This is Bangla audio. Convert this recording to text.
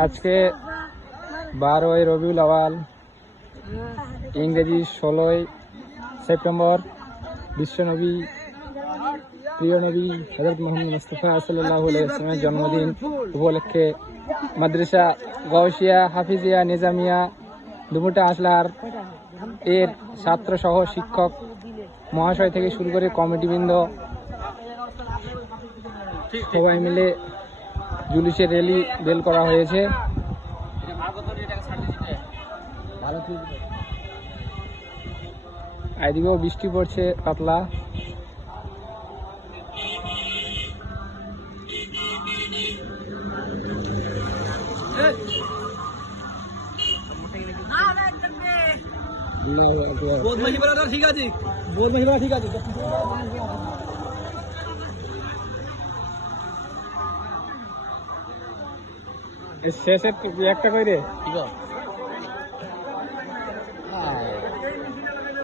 আজকে 12ই রবিউল আওয়াল, ইংরেজি 16ই সেপ্টেম্বর, বিশ্বনবী প্রিয় নবী হযরত মুহাম্মদ মুস্তাফা সাল্লাল্লাহু আলাইহি ওয়াসাল্লামের জন্মদিন উপলক্ষে মাদ্রাসা গাউসিয়া হাফিজিয়া নিজামিয়া দুমুটা আসলার এর ছাত্র সহ শিক্ষক মহাশয় থেকে শুরু করে কমিটিবৃন্দ সবাই মিলে জুলুসের র্যালি বের করা হয়েছে। এদিকেও বৃষ্টি পড়ছে পাতলা। ঠিক আছে ঠিক আছে শেষের একটা করে